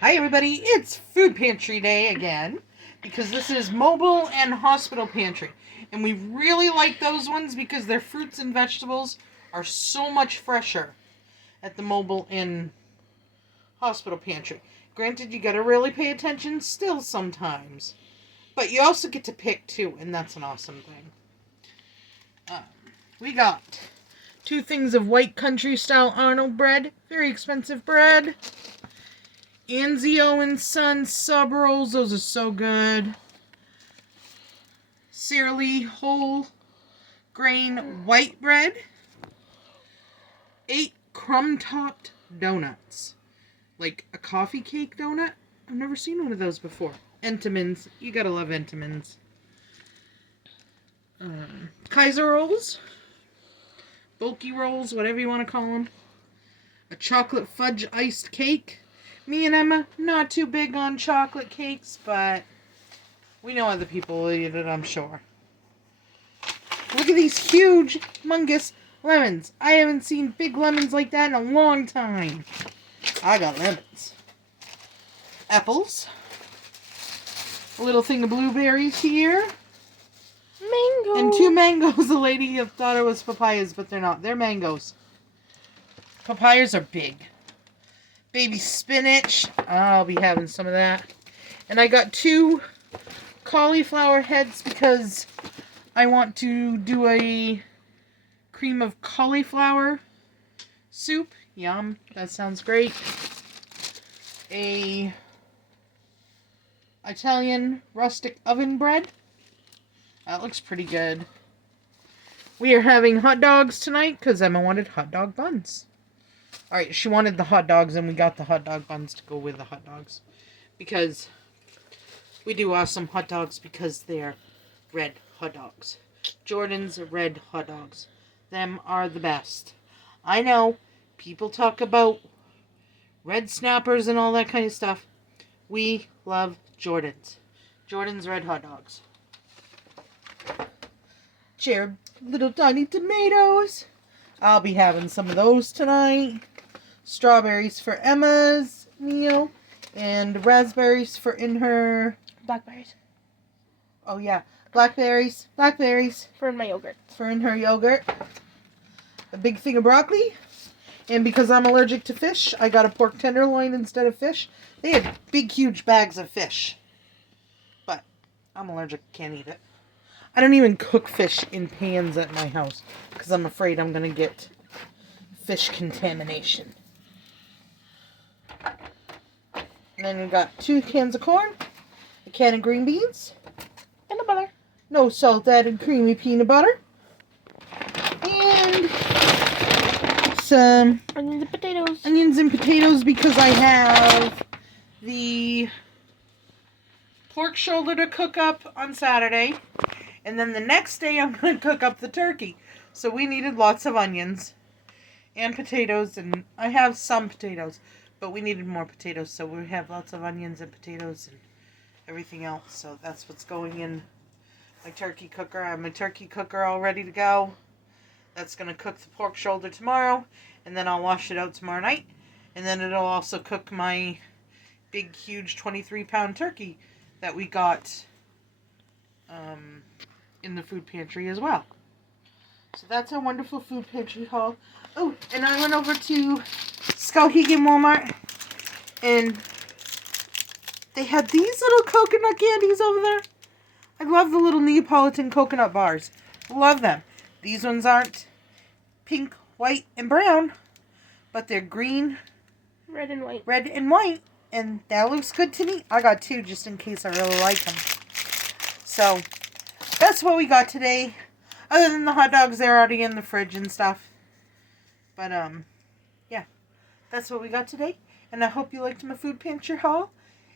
Hi everybody, it's Food Pantry Day again, because this is mobile and hospital pantry. And we really like those ones because their fruits and vegetables are so much fresher at the mobile and hospital pantry. Granted, you gotta really pay attention still sometimes. But you also get to pick too, and that's an awesome thing. We got 2 things of white country style Arnold bread, very expensive bread. Anzio and Son sub rolls, those are so good. Sara Lee whole grain white bread. 8 crumb topped donuts. Like a coffee cake donut? I've never seen one of those before. Entenmann's, you gotta love Entenmann's. Kaiser rolls. Bulky rolls, whatever you want to call them. A chocolate fudge iced cake. Me and Emma, not too big on chocolate cakes, but we know other people will eat it, I'm sure. Look at these huge, humongous lemons. I haven't seen big lemons like that in a long time. I got lemons. Apples. A little thing of blueberries here. Mango. And 2 mangoes. The lady thought it was papayas, but they're not. They're mangoes. Papayas are big. Baby spinach. I'll be having some of that. And I got 2 cauliflower heads because I want to do a cream of cauliflower soup. Yum. That sounds great. A Italian rustic oven bread. That looks pretty good. We are having hot dogs tonight because Emma wanted hot dog buns. Alright, she wanted the hot dogs and we got the hot dog buns to go with the hot dogs. Because we do awesome hot dogs because they're red hot dogs. Jordan's red hot dogs. Them are the best. I know, people talk about red snappers and all that kind of stuff. We love Jordan's. Jordan's red hot dogs. Jared, little tiny tomatoes. I'll be having some of those tonight. Strawberries for Emma's meal. And raspberries for in her... Blackberries. Oh yeah, blackberries. Blackberries. For in my yogurt. For in her yogurt. A big thing of broccoli. And because I'm allergic to fish, I got a pork tenderloin instead of fish. They had big, huge bags of fish. But I'm allergic, can't eat it. I don't even cook fish in pans at my house because I'm afraid I'm going to get fish contamination. And then we got 2 cans of corn, a can of green beans, Peanut butter. no salt added creamy peanut butter, and some Onions and potatoes. onions and potatoes because I have the pork shoulder to cook up on Saturday. And then the next day I'm going to cook up the turkey. So we needed lots of onions and potatoes. And I have some potatoes, but we needed more potatoes. So we have lots of onions and potatoes and everything else. So that's what's going in my turkey cooker. I have my turkey cooker all ready to go. That's going to cook the pork shoulder tomorrow. And then I'll wash it out tomorrow night. And then it'll also cook my big, huge 23-pound turkey that we got in the food pantry as well. So that's our wonderful food pantry haul. Oh, and I went over to Skowhegan Walmart and they had these little coconut candies over there. I love the little Neapolitan coconut bars. Love them. These ones aren't pink, white, and brown, but they're green, Red and white. red, and white. And that looks good to me. I got 2 just in case I really like them. So that's what we got today. Other than the hot dogs, they're already in the fridge and stuff. But, yeah. That's what we got today. And I hope you liked my food pantry haul.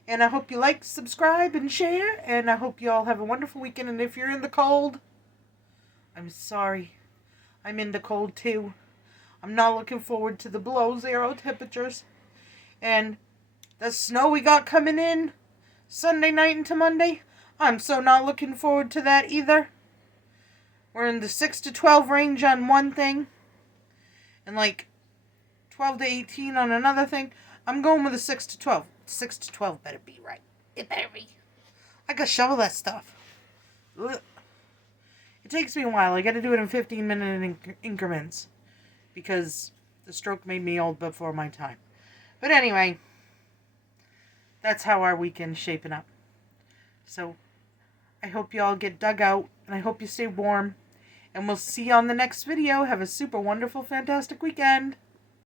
And I hope you like, subscribe, and share. And I hope you all have a wonderful weekend. And if you're in the cold, I'm sorry. I'm in the cold, too. I'm not looking forward to the below 0 temperatures. And the snow we got coming in Sunday night into Monday, I'm so not looking forward to that either. We're in the 6 to 12 range on one thing. And like 12 to 18 on another thing. I'm going with a 6 to 12. 6 to 12 better be right. It better be. I gotta shovel that stuff. Ugh. It takes me a while. I gotta do it in 15-minute increments. Because the stroke made me old before my time. But anyway, that's how our weekend's shaping up. So, I hope you all get dug out, and I hope you stay warm. And we'll see you on the next video. Have a super wonderful, fantastic weekend.